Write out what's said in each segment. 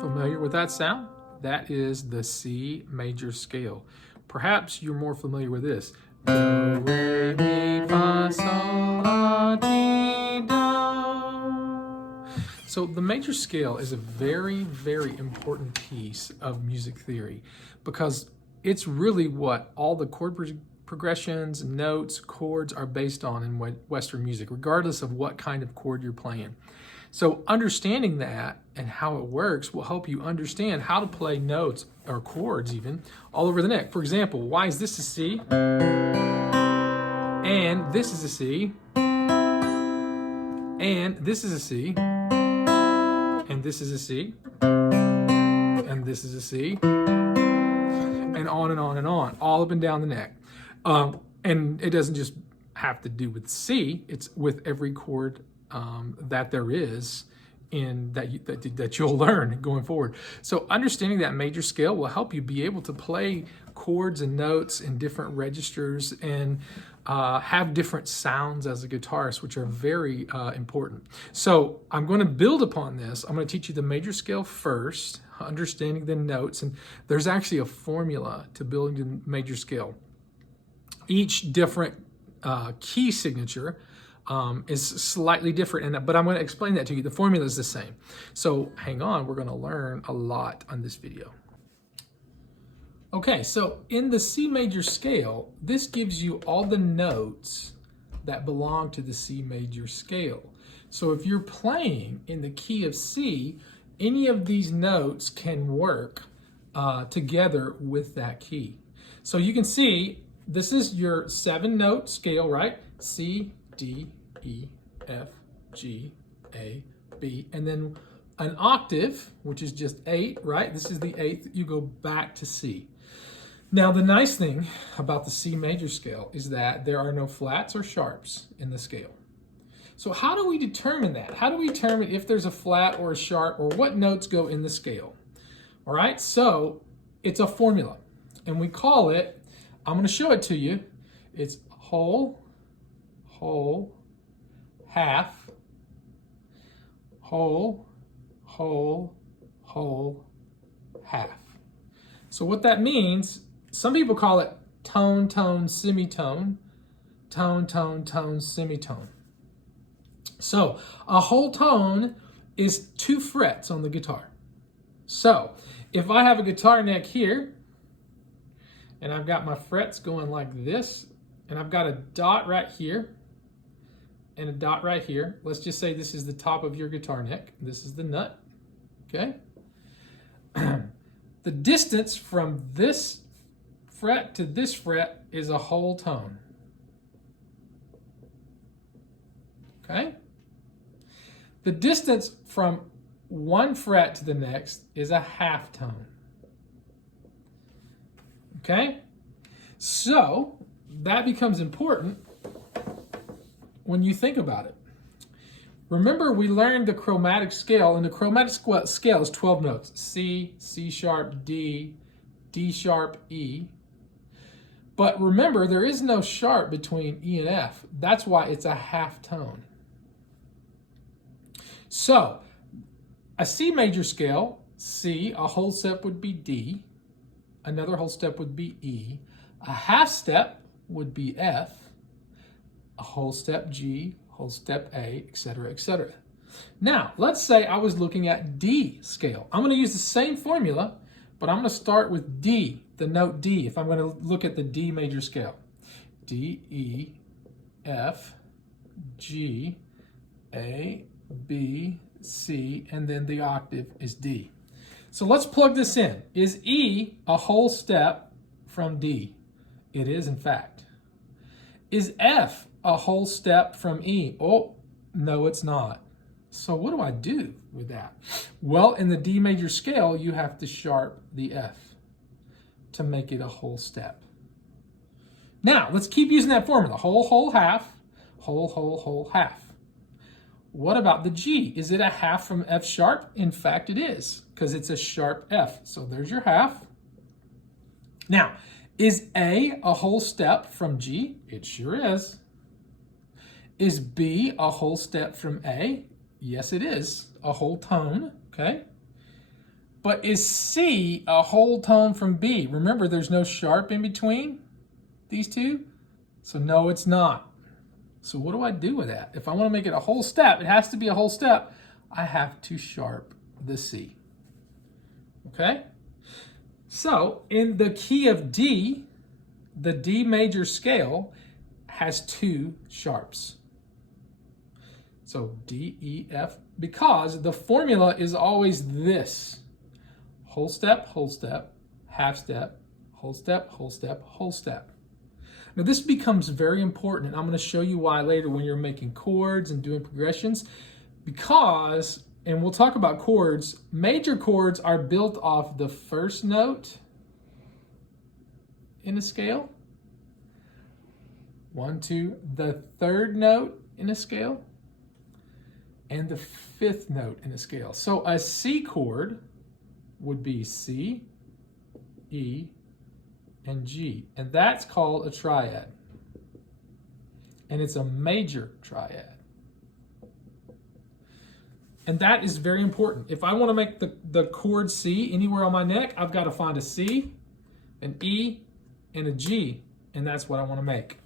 Familiar with that sound? That is the C major scale. Perhaps you're more familiar with this. Do, re, mi, fa, sol, la, ti, do. So the major scale is a very, very important piece of music theory because it's really what all the chord progressions, notes, chords are based on in Western music, regardless of what kind of chord you're playing. So understanding that and how it works will help you understand how to play notes or chords even all over the neck. For example, why is this a C? And this is a C. And this is a C. And this is a C. And this is a C. And on and on and on, all up and down the neck. And it doesn't just have to do with C, it's with every chord that there is in that you'll learn going forward. So understanding that major scale will help you be able to play chords and notes in different registers and have different sounds as a guitarist, which are very important. So I'm going to build upon this. I'm going to teach you the major scale first, understanding the notes, and there's actually a formula to building the major scale. Each different key signature is slightly different, but I'm going to explain that to you. The formula is the same. So hang on, we're going to learn a lot on this video. Okay, so in the C major scale, this gives you all the notes that belong to the C major scale. So if you're playing in the key of C, any of these notes can work together with that key. So you can see this is your 7-note scale, right? C, D, E, F, G, A, B, and then an octave, which is just 8, right? This is the 8th. You go back to C. Now, the nice thing about the C major scale is that there are no flats or sharps in the scale. So how do we determine that? How do we determine if there's a flat or a sharp or what notes go in the scale? All right, so it's a formula, and we call it, I'm going to show it to you. It's whole, whole, half, whole, whole, whole, half. So what that means, some people call it tone, tone, semitone, tone, tone, tone, semitone. So a whole tone is 2 frets on the guitar. So if I have a guitar neck here, and I've got my frets going like this, and I've got a dot right here, and a dot right here. Let's just say this is the top of your guitar neck. This is the nut, okay? The distance from this fret to this fret is a whole tone, okay? The distance from one fret to the next is a half tone. Okay? So that becomes important when you think about it. Remember, we learned the chromatic scale, and the chromatic scale is 12 notes. C, C sharp, D, D sharp, E. But remember, there is no sharp between E and F. That's why it's a half tone. So, a C major scale, C, a whole step would be D. Another whole step would be E. A half step would be F. A whole step G, whole step A, etc., etc. Now, let's say I was looking at D scale. I'm going to use the same formula, but I'm going to start with D, the note D, if I'm going to look at the D major scale. D, E, F, G, A, B, C, and then the octave is D. So let's plug this in. Is E a whole step from D? It is, in fact. Is F a whole step from E? Oh, no, it's not. So what do I do with that? Well, in the D major scale, you have to sharp the F to make it a whole step. Now, let's keep using that formula. Whole, whole, half, whole, whole, whole, half. What about the G? Is it a half from F sharp? In fact, it is, because it's a sharp F. So there's your half. Now, is A a whole step from G? It sure is. Is B a whole step from A? Yes, it is a whole tone, okay? But is C a whole tone from B? Remember, there's no sharp in between these two. So no, it's not. So what do I do with that? If I want to make it a whole step, it has to be a whole step. I have to sharp the C. Okay? So in the key of D, the D major scale has two sharps. So D, E, F, because the formula is always this. Whole step, half step, whole step, whole step, whole step. Now this becomes very important, and I'm going to show you why later when you're making chords and doing progressions, because, and we'll talk about chords, major chords are built off the first note in a scale, 1, 2, the third note in a scale, and the fifth note in a scale. So a C chord would be C, E, and G, and that's called a triad. And it's a major triad. And that is very important. If I want to make the chord C anywhere on my neck, I've got to find a C, an E, and a G, and that's what I want to make.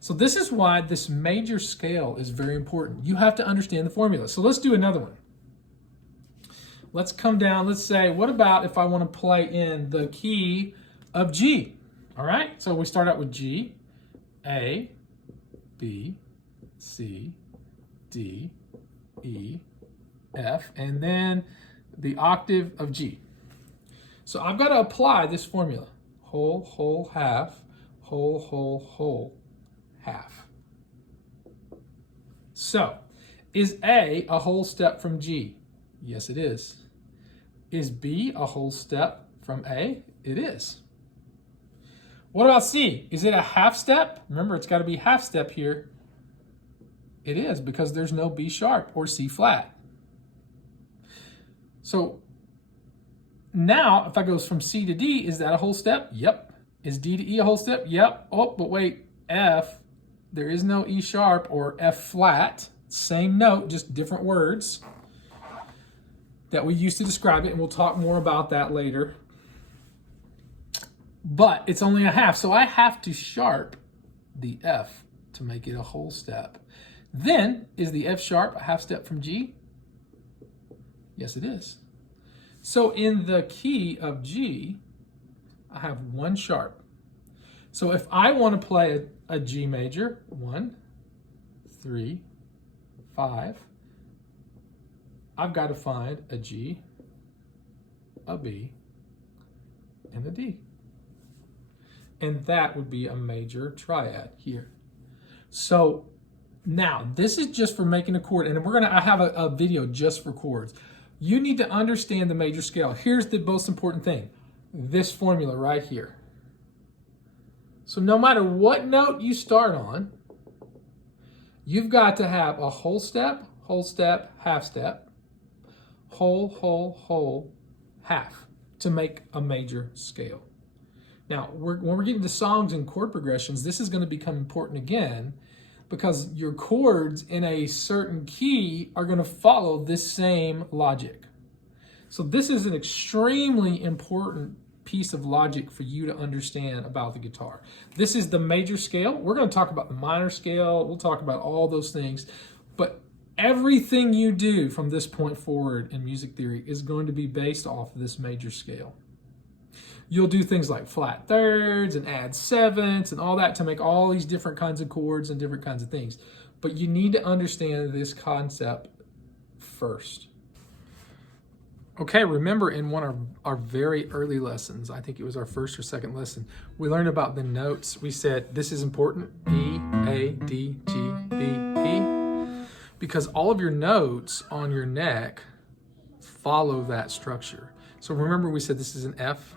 So this is why this major scale is very important. You have to understand the formula. So let's do another one. Let's come down. Let's say, what about if I want to play in the key of G? All right, so we start out with G, A, B, C, D, E, F, and then the octave of G. So I've got to apply this formula. Whole, whole, half, whole, whole, whole, half. So, is A a whole step from G? Yes, it is. Is B a whole step from A? It is. What about C? Is it a half step? Remember, it's got to be half step here. It is, because there's no B sharp or C flat. So now, if I goes from C to D, is that a whole step? Yep. Is D to E a whole step? Yep. Oh, but wait, F, there is no E sharp or F flat. Same note, just different words that we use to describe it, and we'll talk more about that later. But it's only a half, so I have to sharp the F to make it a whole step. Then, is the F sharp a half step from G? Yes, it is. So in the key of G, I have one sharp. So if I want to play a G major, 1, 3, 5, I've got to find a G, a B, and a D. And that would be a major triad here. So now, this is just for making a chord, and I have a video just for chords. You need to understand the major scale. Here's the most important thing, this formula right here. So no matter what note you start on, you've got to have a whole step, half step, whole, half to make a major scale. Now, when we're getting to songs and chord progressions, this is going to become important again, because your chords in a certain key are going to follow this same logic. So this is an extremely important piece of logic for you to understand about the guitar. This is the major scale. We're going to talk about the minor scale. We'll talk about all those things. But everything you do from this point forward in music theory is going to be based off this major scale. You'll do things like flat thirds and add sevenths and all that to make all these different kinds of chords and different kinds of things. But you need to understand this concept first. Okay, remember in one of our very early lessons, I think it was our first or second lesson, we learned about the notes. We said this is important, E, A, D, G, B, E, because all of your notes on your neck follow that structure. So remember we said this is an F,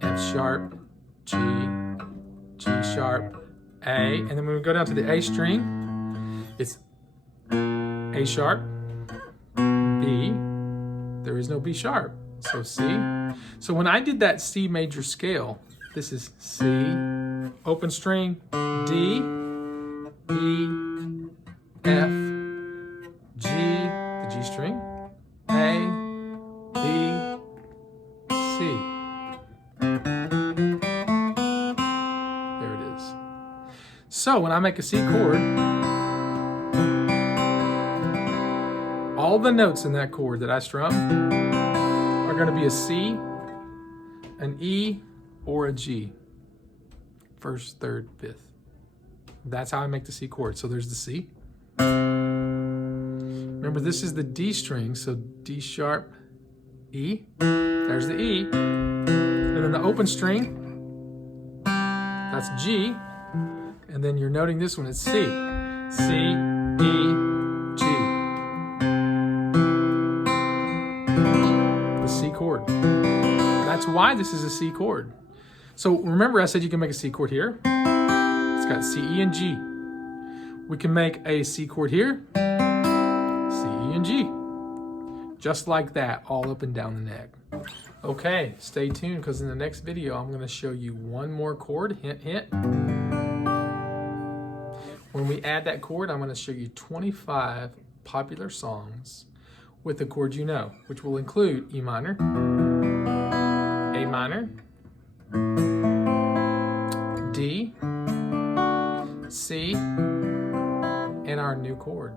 F sharp, G, G sharp, A, and then when we go down to the A string, it's A sharp, B, there is no B sharp, so C. So when I did that C major scale, this is C, open string, D, E, F, string, A, B, C. There it is. So when I make a C chord, all the notes in that chord that I strum are going to be a C, an E, or a G. First, third, fifth. That's how I make the C chord. So there's the C. Remember, this is the D string, so D sharp, E. There's the E. And then the open string, that's G. And then you're noting this one, it's C. C, E, G. The C chord. That's why this is a C chord. So remember I said you can make a C chord here. It's got C, E, and G. We can make a C chord here, C, E, and G. Just like that, all up and down the neck. Okay, stay tuned because in the next video, I'm gonna show you one more chord, hint, hint. When we add that chord, I'm gonna show you 25 popular songs with the chords you know, which will include E minor, A minor, D, C, and our new chord.